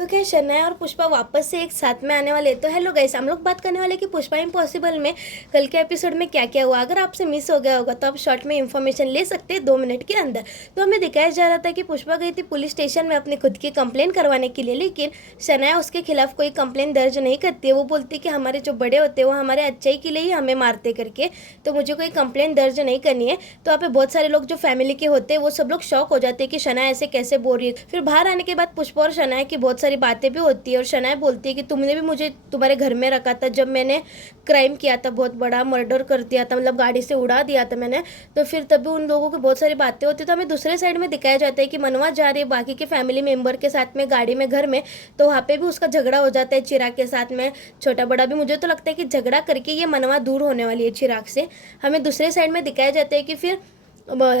तो क्या शनाया और पुष्पा वापस से एक साथ में आने वाले? तो हेलो गाइस, हम लोग बात करने वाले कि पुष्पा इम्पॉसिबल में कल के एपिसोड में क्या क्या हुआ। अगर आपसे मिस हो गया होगा तो आप शॉर्ट में इन्फॉर्मेशन ले सकते हैं 2 मिनट के अंदर। तो हमें दिखाया जा रहा था कि पुष्पा गई थी पुलिस स्टेशन में अपनी खुद की कंप्लेन करवाने के लिए, लेकिन शनाया उसके खिलाफ कोई कंप्लेन दर्ज नहीं करती है। वो बोलती है कि हमारे जो बड़े होते हैं वो हमारे अच्छाई के लिए ही हमें मारते करके, तो मुझे कोई कंप्लेन दर्ज नहीं करनी है। तो यहाँ पे बहुत सारे लोग जो फैमिली के होते हैं वो सब लोग शॉक हो जाते हैं कि शनाया ऐसे कैसे बोल रही है। फिर बाहर आने के बाद पुष्पा और शनाया की बहुत सारी बातें भी होती है और शनाया बोलती है कि तुमने भी मुझे तुम्हारे घर में रखा था जब मैंने क्राइम किया था, बहुत बड़ा मर्डर कर दिया था, मतलब गाड़ी से उड़ा दिया था मैंने। तो फिर तभी उन लोगों की बहुत सारी बातें होती है। तो हमें दूसरे साइड में दिखाया जाता है कि मनवा जा रही है बाकी के फैमिली मेम्बर के साथ में गाड़ी में घर में, तो वहाँ पे भी उसका झगड़ा हो जाता है चिराग के साथ में। छोटा बड़ा भी, मुझे तो लगता है कि झगड़ा करके ये मनवा दूर होने वाली है चिराग से। हमें दूसरे साइड में दिखाया जाता है कि फिर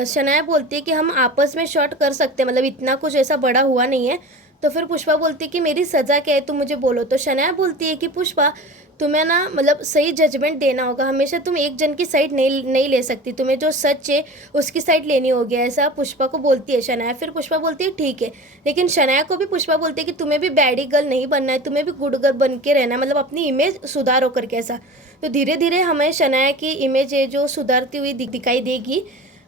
शनाया बोलती है कि हम आपस में शॉर्ट कर सकते हैं, मतलब इतना कुछ ऐसा बड़ा हुआ नहीं है। तो फिर पुष्पा बोलती है कि मेरी सज़ा क्या है तुम मुझे बोलो। तो शनाया बोलती है कि पुष्पा, तुम्हें ना मतलब सही जजमेंट देना होगा, हमेशा तुम एक जन की साइड नहीं ले सकती, तुम्हें जो सच है उसकी साइड लेनी होगी, ऐसा पुष्पा को बोलती है शनाया। फिर पुष्पा बोलती है ठीक है, लेकिन शनाया को भी पुष्पा बोलती है कि तुम्हें भी बैडी गर्ल नहीं बनना है, तुम्हें भी गुड गर्ल बन के रहना है, मतलब अपनी इमेज सुधारो करके ऐसा। तो धीरे धीरे हमें शनाया की इमेज है जो सुधारती हुई दिखाई देगी।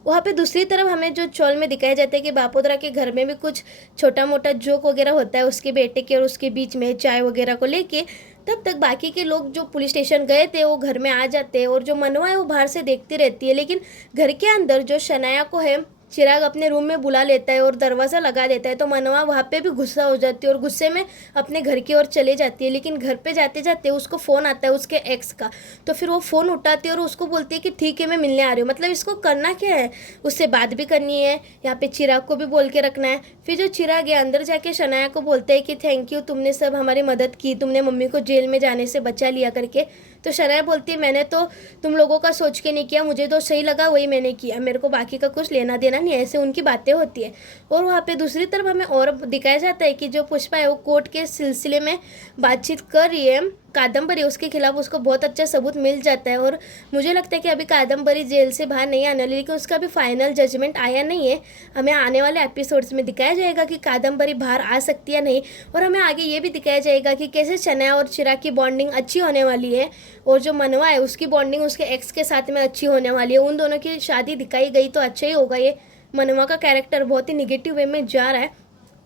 वहाँ पे दूसरी तरफ हमें जो चौल में दिखाया जाता है कि बापोदरा के घर में भी कुछ छोटा मोटा जोक वगैरह होता है उसके बेटे के और उसके बीच में चाय वगैरह को लेके। तब तक बाकी के लोग जो पुलिस स्टेशन गए थे वो घर में आ जाते हैं और जो मनवा है वो बाहर से देखती रहती है, लेकिन घर के अंदर जो शनाया को है चिराग अपने रूम में बुला लेता है और दरवाज़ा लगा देता है। तो मनवा वहाँ पे भी गुस्सा हो जाती है और गुस्से में अपने घर की ओर चले जाती है, लेकिन घर पे जाते जाते उसको फ़ोन आता है उसके एक्स का। तो फिर वो फ़ोन उठाती है और उसको बोलती है कि ठीक है मैं मिलने आ रही हूँ। मतलब इसको करना क्या है, उससे बात भी करनी है, यहाँ पे चिराग को भी बोल के रखना है। फिर जो चिराग है अंदर जाके शनाया को बोलते हैं कि थैंक यू, तुमने सब हमारी मदद की, तुमने मम्मी को जेल में जाने से बचा लिया करके। तो शनाया बोलती है मैंने तो तुम लोगों का सोच के नहीं किया, मुझे तो सही लगा वही मैंने किया, मेरे को बाकी का कुछ लेना देना नहीं, ऐसे उनकी बातें होती है। और वहाँ पे दूसरी तरफ हमें और दिखाया जाता है कि जो पुष्पा है वो कोर्ट के सिलसिले में बातचीत कर रही है कादम्बरी, उसके खिलाफ उसको बहुत अच्छा सबूत मिल जाता है। और मुझे लगता है कि अभी कादम्बरी जेल से बाहर नहीं आने वाली, लेकिन उसका भी फाइनल जजमेंट आया नहीं है। हमें आने वाले एपिसोड्स में दिखाया जाएगा कि कादम्बरी बाहर आ सकती है नहीं। और हमें आगे ये भी दिखाया जाएगा कि कैसे शनाया और चिराग की बॉन्डिंग अच्छी होने वाली है और जो मनवा है उसकी बॉन्डिंग उसके एक्स के साथ में अच्छी होने वाली है। उन दोनों की शादी दिखाई गई तो अच्छा ही होगा। ये मनवा का कैरेक्टर बहुत ही निगेटिव वे में जा रहा है।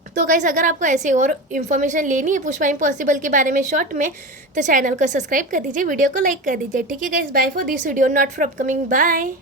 तो गाइस, अगर आपको ऐसे और इन्फॉर्मेशन लेनी है पुष्पा इम्पॉसिबल के बारे में शॉर्ट में, तो चैनल को सब्सक्राइब कर दीजिए, वीडियो को लाइक कर दीजिए। ठीक है guys, bye for this video, not for upcoming, bye.